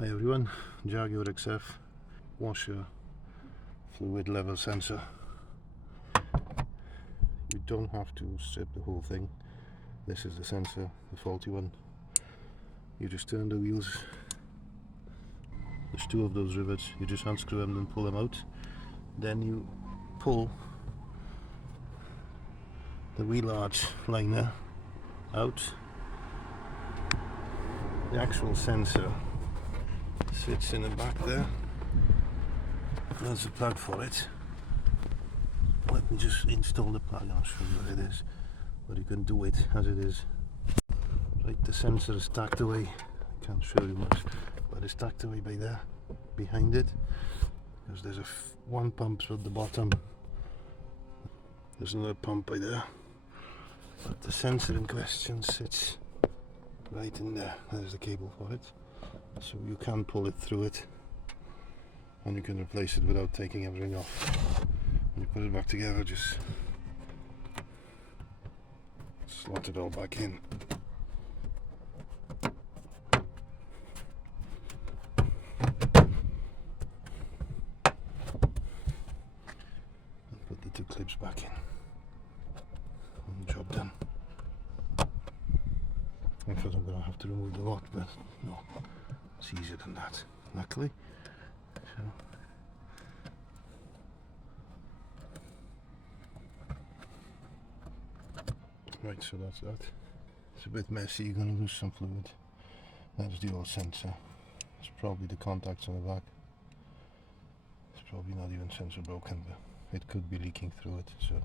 Hi everyone, Jaguar XF washer fluid level sensor. You don't have to strip the whole thing. This is the sensor, the faulty one. You just turn the wheels. There's two of those rivets. You just unscrew them and pull them out. Then you pull the wheel arch liner out. The actual sensor sits in the back there. There's a plug for it. Let me just install the plug and I'll show you what it is. But you can do it as it is. Right, the sensor is stacked away. I can't show you much, but it's stacked away by there, behind it. Because there's one pump at the bottom. There's another pump by there. But the sensor in question sits right in there. There's the cable for it. So you can pull it through it. And you can replace it without taking everything off. When you put it back together, just slot it all back in. And put the two clips back in. And job done. I thought I'm going to have to remove the lot, but no, it's easier than that, luckily. So, right, so that's that. It's a bit messy, you're going to lose some fluid. That's the old sensor. It's probably the contacts on the back. It's probably not even sensor broken, but it could be leaking through it. So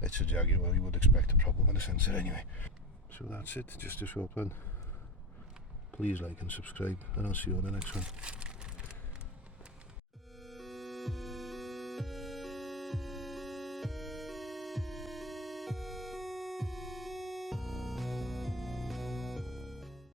it's a Jaguar, you would expect a problem with the sensor anyway. So that's it, just a short one. Please like and subscribe, and I'll see you on the next one.